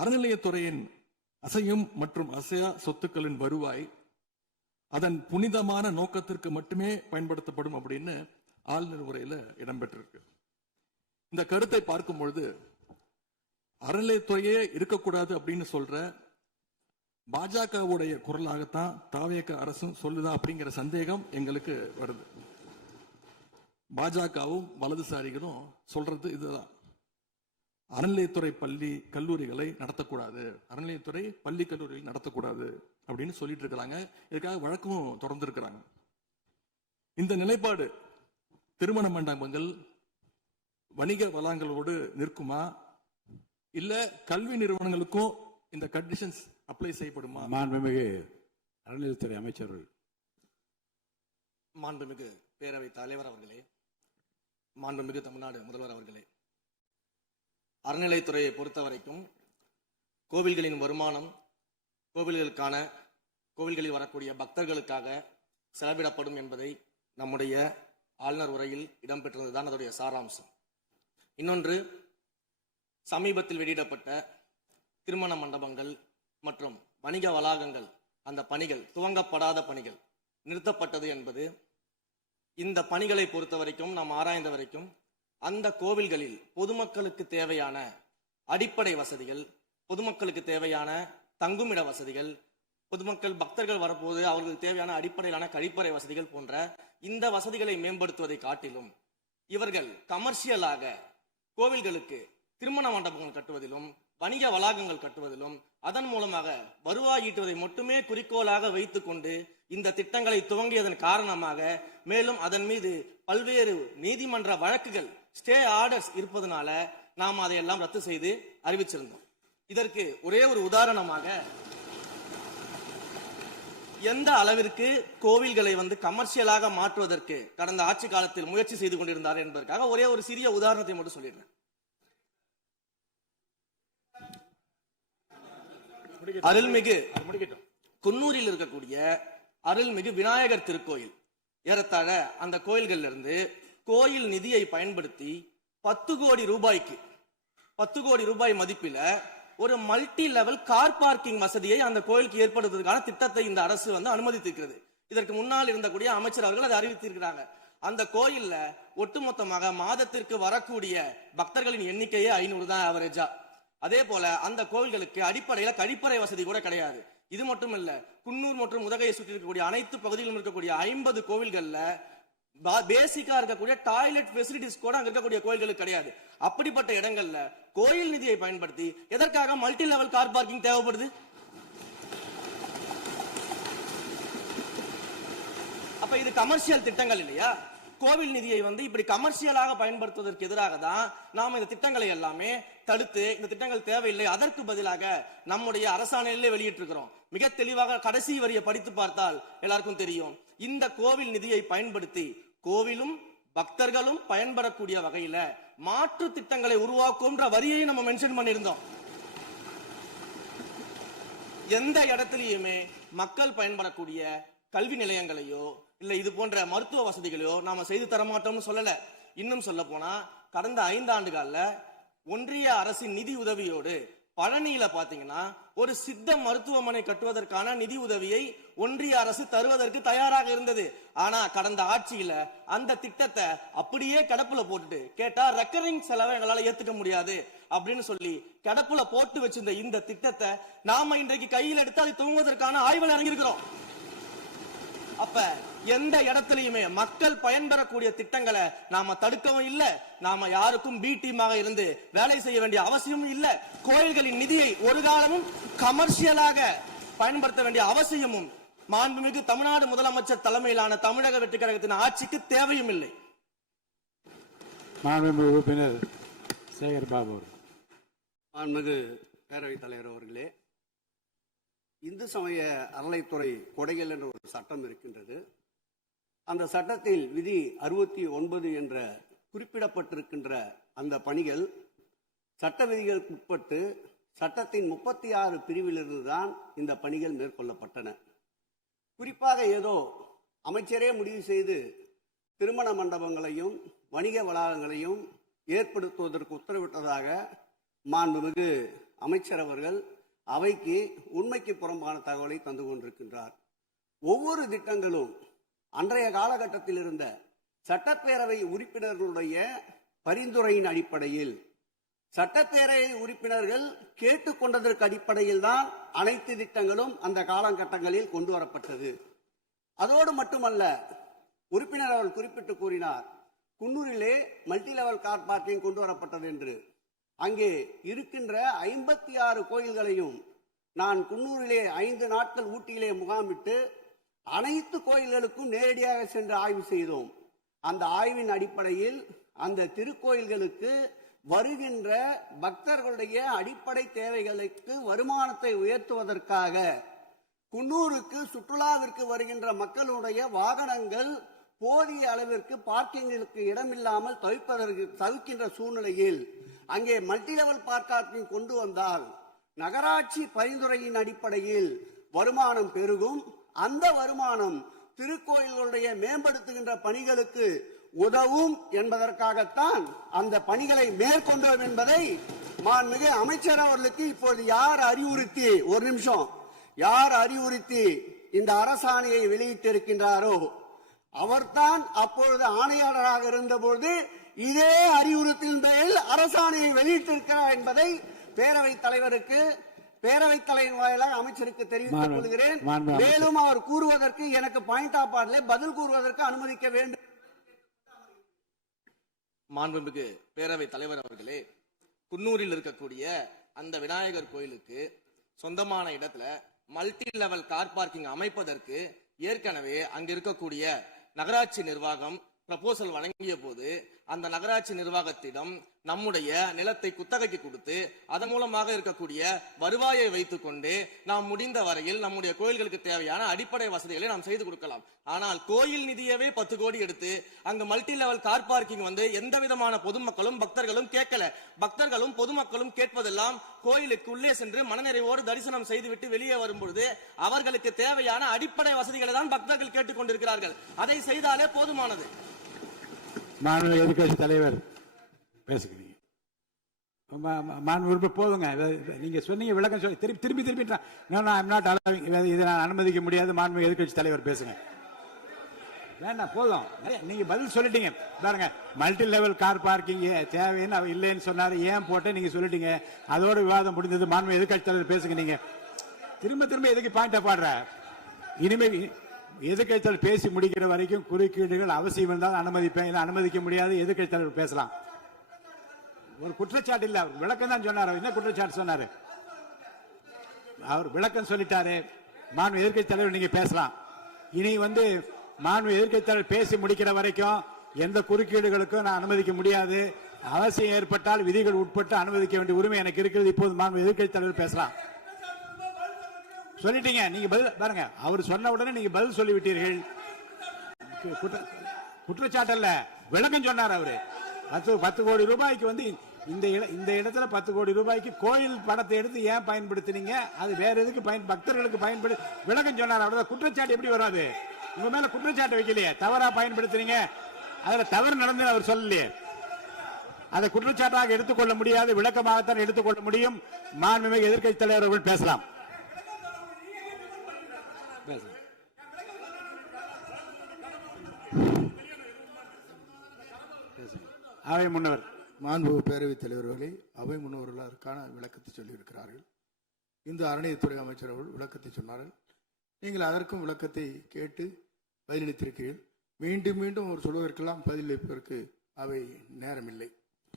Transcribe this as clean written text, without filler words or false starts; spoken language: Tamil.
அறநிலையத்துறையின் அசையும் மற்றும் அசையா சொத்துக்களின் வருவாய் அதன் புனிதமான நோக்கத்திற்கு மட்டுமே பயன்படுத்தப்படும் அப்படின்னு ஆளுநர் உரையில இடம்பெற்றிருக்கு. இந்த கருத்தை பார்க்கும் பொழுது அறநிலையத்துறையே இருக்கக்கூடாது அப்படின்னு சொல்ற பாஜகவுடைய குரலாகத்தான் தாவேக அரசும் சொல்லுதா அப்படிங்கிற சந்தேகம் எங்களுக்கு வருது. பாஜகவும் வலதுசாரிகளும் சொல்றது இதுதான். அறநிலையத்துறை பள்ளி கல்லூரிகளை நடத்தக்கூடாது, அறநிலையத்துறை பள்ளி கல்லூரிகள் நடத்தக்கூடாது அப்படின்னு சொல்லிட்டு இருக்கிறாங்க. இதுக்காக வழக்கும் தொடர்ந்து இருக்கிறாங்க. இந்த நிலைப்பாடு திருமண மண்டபங்கள் வணிக வளங்களோடு நிற்குமா, இல்ல கல்வி நிறுவனங்களுக்கும் இந்த கண்டிஷன்ஸ் அப்ளை செய்யப்படுமா? மாண்புமிகு அறநிலையத்துறை அமைச்சர்கள். மாண்புமிகு பேரவைத் தலைவர் அவர்களே, மாண்புமிகு தமிழ்நாடு முதல்வர் அவர்களே, அறநிலையத்துறையை பொறுத்த வரைக்கும் கோவில்களின் வருமானம் கோவில்களில் வரக்கூடிய பக்தர்களுக்காக செலவிடப்படும் என்பதை நம்முடைய ஆளுநர் உரையில் இடம்பெற்றிருந்ததுதான் அதனுடைய சாராம்சம். இன்னொன்று, சமீபத்தில் வெளியிடப்பட்ட திருமண மண்டபங்கள் மற்றும் வணிக வளாகங்கள் அந்த பணிகள் துவங்கப்படாத பணிகள் நிறுத்தப்பட்டது என்பது இந்த பணிகளை பொறுத்த வரைக்கும் நாம் ஆராய்ந்த வரைக்கும் அந்த கோவில்களில் பொதுமக்களுக்கு தேவையான அடிப்படை வசதிகள், பொதுமக்களுக்கு தேவையான தங்குமிட வசதிகள், பொதுமக்கள் பக்தர்கள் வரப்போது அவர்களுக்கு தேவையான அடிப்படையிலான கழிப்பறை வசதிகள் போன்ற இந்த வசதிகளை மேம்படுத்துவதை காட்டிலும் இவர்கள் கமர்ஷியலாக கோவில்களுக்கு திருமண மண்டபங்கள் கட்டுவதிலும் வணிக வளாகங்கள் கட்டுவதிலும் அதன் மூலமாக வருவாய் ஈட்டுவதை மட்டுமே குறிக்கோளாக வைத்துக் கொண்டு இந்த திட்டங்களை துவங்கியதன் காரணமாக மேலும் அதன் மீது பல்வேறு நீதிமன்ற வழக்குகள் ஸ்டே ஆர்டர்ஸ் இருப்பதனால நாம் அதையெல்லாம் ரத்து செய்து அறிவிச்சிருந்தோம். இதற்கு ஒரே ஒரு உதாரணமாக எந்த அளவிற்கு கோவில்களை கமர்ஷியலாக மாற்றுவதற்கு கடந்த ஆட்சி காலத்தில் முயற்சி செய்து கொண்டிருந்தார் என்பதற்காக ஒரே ஒரு சிறிய உதாரணத்தை மட்டும் சொல்லிடுறேன். அருள்மிகு குன்னூரில் இருக்கக்கூடிய அருள்மிகு விநாயகர் திருக்கோயில், ஏறத்தாழ அந்த கோயில்கள்ல இருந்து கோயில் நிதியை பயன்படுத்தி 10 கோடி ரூபாய் மதிப்பில ஒரு மல்டி லெவல் கார் பார்க்கிங் வசதியை அந்த கோயிலுக்கு ஏற்படுத்துவதற்கான திட்டத்தை இந்த அரசு அனுமதித்திருக்கிறது. இதற்கு முன்னால் இருந்தக்கூடிய அமைச்சர் அவர்கள் அதை அறிவித்திருக்கிறாங்க. அந்த கோயில்ல ஒட்டுமொத்தமாக மாதத்திற்கு வரக்கூடிய பக்தர்களின் எண்ணிக்கையே 500 தான் ஆவரேஜா. அதே போல அந்த கோவில்களுக்கு அடிப்படையில கழிப்பறை வசதி கூட கிடையாது. இது மட்டும் இல்ல, குன்னூர் மற்றும் உதகையை சுற்றி இருக்கக்கூடிய அனைத்து பகுதிகளிலும் இருக்கக்கூடிய 50 கோவில்கள்ல பேசிக்கா இருக்கக்கூடிய டாய்லெட் ஃபெசிலிட்டிஸ் கூட அங்க இருக்கக்கூடிய கோயில்களுக்கு கிடையாது. அப்படிப்பட்ட இடங்கள்ல கோயில் நிதியை பயன்படுத்தி எதற்காக மல்டி லெவல் கார் பார்க்கிங் தேவைப்படுது? அப்ப இது கமர்ஷியல் திட்டங்கள் இல்லையா? கோவில் நிதியை இப்படி கமர்ஷியலாக பயன்படுத்துவதற்கு எதிராக தான் நாம இந்த திட்டங்களை எல்லாமே தடுத்து இந்த திட்டங்கள் தேவையில்லை, அதற்கு பதிலாக நம்முடைய அரசாணையிலே வெளியிட்டிருக்கிறோம். மிக தெளிவாக கடைசி வரியை படித்து பார்த்தால் எல்லாருக்கும் தெரியும். இந்த கோவில் நிதியை பயன்படுத்தி கோவிலும் பக்தர்களும் பயன்படக்கூடிய வகையில மாற்று திட்டங்களை உருவாக்கும்ன்ற வரியை நம்ம மென்ஷன் பண்ணியிருந்தோம். எந்த இடத்திலையுமே மக்கள் பயன்படக்கூடிய கல்வி நிலையங்களையோ இல்ல இது போன்ற மருத்துவ வசதிகளையோ நாம செய்து தர மாட்டோம்னு சொல்லல. இன்னும் சொல்ல போனா கடந்த 5 ஆண்டுகள்ல ஒன்றிய அரசின் நிதி உதவியோடு பழனியில பாத்தீங்கன்னா ஒரு சித்த மருத்துவமனை கட்டுவதற்கான நிதி உதவியை ஒன்றிய அரசு தருவதற்கு தயாராக இருந்தது. ஆனா கடந்த ஆட்சியில அந்த திட்டத்தை அப்படியே கிடப்புல போட்டுட்டு கேட்டா ரெக்கரிங் செலவை எங்களால ஏத்துக்க முடியாது அப்படின்னு சொல்லி கிடப்புல போட்டு வச்சிருந்த இந்த திட்டத்தை நாம இன்றைக்கு கையில் எடுத்து அதை துவங்குவதற்கான ஆய்வில் இறங்கியிருக்கிறோம். அப்ப எந்த இடத்திலையுமே மக்கள் பயன்பெறக்கூடிய திட்டங்களை நாம தடுக்கவும் இல்லை, நாம யாருக்கும் பி டீமாக இருந்து வேலை செய்ய வேண்டிய அவசியமும் இல்லை. கோயில்களின் நிதியை ஒரு காலமும் கமர்ஷியலாக பயன்படுத்த வேண்டிய அவசியமும் மாண்புமிகு தமிழ்நாடு முதலமைச்சர் தலைமையிலான தமிழக வெற்றி கழகத்தின் ஆட்சிக்கு தேவையும் இல்லை. மாண்புமிகு உறுப்பினர் சேகர் பாபு. மாண்புமிகு பேரவைத் தலைவர் அவர்களே, இந்து சமய அறநிலைத்துறை கொடைகள் என்ற ஒரு சட்டம் இருக்கின்றது. அந்த சட்டத்தில் விதி 69 என்ற குறிப்பிடப்பட்டிருக்கின்ற அந்த பணிகள் சட்ட விதிகளுக்கு உட்பட்டு சட்டத்தின் 36 பிரிவிலிருந்து தான் இந்த பணிகள் மேற்கொள்ளப்பட்டன. குறிப்பாக ஏதோ அமைச்சரே முடிவு செய்து திருமண மண்டபங்களையும் வணிக வளாகங்களையும் ஏற்படுத்துவதற்கு உத்தரவிட்டதாக மாண்புமிகு அமைச்சர் அவர்கள் அவைக்கு உண்மைக்கு புறம்பான தகவலை தந்து கொண்டிருக்கின்றார். ஒவ்வொரு திட்டங்களும் அன்றைய காலகட்டத்தில் இருந்த சட்டப்பேரவை உறுப்பினர்களுடைய பரிந்துரையின் அடிப்படையில், சட்டப்பேரவை உறுப்பினர்கள் கேட்டுக்கொண்டதற்கு அடிப்படையில் தான் அனைத்து திட்டங்களும் அந்த காலகட்டங்களில் கொண்டு வரப்பட்டது. அதோடு மட்டுமல்ல, உறுப்பினர் அவர்கள் குறிப்பிட்டு கூறினார், குன்னூரிலே மல்டி லெவல் கார் பார்க்கிங் கொண்டு வரப்பட்டது என்று. அங்கே இருக்கின்ற 56 கோயில்களையும் நான் குன்னூரிலே 5 நாட்கள் ஊட்டியிலே முகாமிட்டு அனைத்து கோயில்களுக்கும் நேரடியாக சென்று ஆய்வு செய்தோம். அந்த ஆய்வின் அடிப்படையில் அந்த திருக்கோயில்களுக்கு வருகின்ற பக்தர்களுடைய அடிப்படை தேவைகளுக்கு வருமானத்தை உயர்த்துவதற்காக குன்னூருக்கு சுற்றுலாவிற்கு வருகின்ற மக்களுடைய வாகனங்கள் போதிய அளவிற்கு பார்க்கிங்களுக்கு இடமில்லாமல் தவிக்கின்ற சூழ்நிலையில் அங்கே மல்டி லெவல் பார்க்கிங் கொண்டு வந்தால் நகராட்சி பரிந்துரையின் அடிப்படையில் வருமானம் பெருகும். அந்த வருமானம் திருக்கோயில்களுடைய மேம்படுத்துகின்ற பணிகளுக்கு உதவும் என்பதற்காகத்தான் அந்த பணிகளை மேற்கொண்டோம் என்பதை மாண்புமிகு அமைச்சர் அவர்களுக்கு இப்போது யார் அறிவுறுத்தி, ஒரு நிமிஷம், யார் அறிவுறுத்தி இந்த அரசாணையை வெளியிட்டிருக்கின்றாரோ அவர்தான் அப்பொழுது ஆணையாளராக இருந்தபோது இதே அறிவுறுத்தின் பேரில் அரசாணையை வெளியிட்டிருக்கிறார் என்பதை பேரவைத் தலைவருக்கு, பேரவைத் தலைவர் வாயிலாக அமைச்சருக்கு தெரிவித்துக் கொள்கிறேன். மேலும் அவர் கூறுவதற்கு எனக்கு பாயிண்ட் ஆஃப் ஆர்டரில் பதில் கூறுவதற்கு அனுமதிக்க வேண்டும். மாண்புமிகு பேரவைத் தலைவர் அவர்களே, குன்னூரில் இருக்கக்கூடிய அந்த விநாயகர் கோயிலுக்கு சொந்தமான இடத்துல மல்டி லெவல் கார் பார்க்கிங் அமைப்பதற்கு ஏற்கனவே அங்க இருக்கக்கூடிய நகராட்சி நிர்வாகம் ப்ரப்போசல் வழங்கிய போது அந்த நகராட்சி நிர்வாகத்திடம் நம்முடைய நிலத்தை குத்தகைக்கு கொடுத்து அதன் மூலமாக இருக்கக்கூடிய வருவாயை வைத்துக் கொண்டு நாம் முடிந்த வரையில் நம்முடைய கோயில்களுக்கு தேவையான அடிப்படை வசதிகளை நாம் செய்து கொடுக்கலாம். ஆனால் கோயில் நிதியவே 10 கோடி எடுத்து அங்க மல்டி லெவல் கார் பார்க்கிங் வந்து எந்த விதமான பொதுமக்களும் பக்தர்களும் கேட்கல. பக்தர்களும் பொதுமக்களும் கேட்பதெல்லாம் கோயிலுக்கு உள்ளே சென்று மனநிறைவோடு தரிசனம் செய்துவிட்டு வெளியே வரும்பொழுது அவர்களுக்கு தேவையான அடிப்படை வசதிகளை தான் பக்தர்கள் கேட்டுக் கொண்டிருக்கிறார்கள். அதை செய்தாலே போதுமானது. மாண்புமிகு எதிர்க்கட்சி தலைவர் பேசுகிறீங்க. மாண்பு போதுங்க. நீங்க சொன்னீங்க விளக்கம் சொல்லி திருப்பி இதை நான் அனுமதிக்க முடியாது. மாண்புமிகு எதிர்க்கட்சி தலைவர் பேசுங்க. வேண்டாம், போதும். நீங்க பதில் சொல்லிட்டீங்க பாருங்க. மல்டி லெவல் கார் பார்க்கிங் தேவைன்னு அவர் இல்லைன்னு சொன்னாரு, ஏன் போட்டு நீங்க சொல்லிட்டீங்க. அதோட விவாதம் முடிந்தது. மாண்புமிகு எதிர்க்கட்சி தலைவர் பேசுங்க. நீங்க திரும்ப எதுக்கு பாயிண்ட் பாடுற? இனிமே எதிர்க்கட்சி தலைவர் பேசி முடிக்கிற வரைக்கும் குறுக்கீடுகள் அவசியம் இருந்தால் அனுமதிப்பேன், அனுமதிக்க முடியாது. எதிர்க்கட்சி தலைவர் பேசலாம். ஒரு குற்றச்சாட்டு இல்ல, அவர் விளக்கம் தான் சொன்னார். என்ன குற்றச்சாட்டு சொன்னாரு? அவர் விளக்கம் சொல்லிட்டாரு. மாண்பு எதிர்க்கட்சி தலைவர் நீங்க பேசலாம். இனி மாண்பு எதிர்க்கட்சி தலைவர் பேசி முடிக்கிற வரைக்கும் எந்த குறுக்கீடுகளுக்கும் நான் அனுமதிக்க முடியாது. அவசியம் ஏற்பட்டால் விதிகள் உட்பட்டு அனுமதிக்க வேண்டிய உரிமை எனக்கு இருக்கிறது. இப்போது மாண்பு எதிர்க்கட்சி தலைவர் பேசலாம். சொல்லிட்டீங்க. நீங்க பதில் பாருங்க. அவர் சொன்ன உடனே நீங்க பதில் சொல்லிவிட்டீர்கள். குற்றச்சாட்டு அல்ல, விளக்கம் சொன்னார் அவரு. 10 கோடி ரூபாய்க்கு இந்த இடத்துல 10 கோடி ரூபாய்க்கு கோயில் பணத்தை எடுத்து ஏன் பயன்படுத்தினீங்க, அது வேற எதுக்கு பக்தர்களுக்கு பயன்படுத்தி விளக்கம் சொன்னார். அவ்வளவுதான். குற்றச்சாட்டு எப்படி வராது? உங்க மேல குற்றச்சாட்டு வைக்கலையே, தவறா பயன்படுத்தினீங்க, அதுல தவறு நடந்து அவர் சொல்லலையே. அதை குற்றச்சாட்டாக எடுத்துக்கொள்ள முடியாது, விளக்கமாகத்தான் எடுத்துக்கொள்ள முடியும். மாண்புமிகு எதிர்க்கட்சி தலைவர் அவர்கள் பேசலாம். அவை முன்னவர். மாண்புமிகு பேரவைத் தலைவர்களே, அவை முன்னவர்கள் அதற்கான விளக்கத்தை சொல்லியிருக்கிறார்கள். இந்த அறநிலையத்துறை அமைச்சர் அவர்கள் விளக்கத்தை சொன்னார்கள். நீங்கள் அதற்கும் விளக்கத்தை கேட்டு பதிலளித்திருக்கிறீர்கள். மீண்டும் அவர் சொல்வதற்கெல்லாம் பதிலளிப்பதற்கு அவை நேரமில்லை.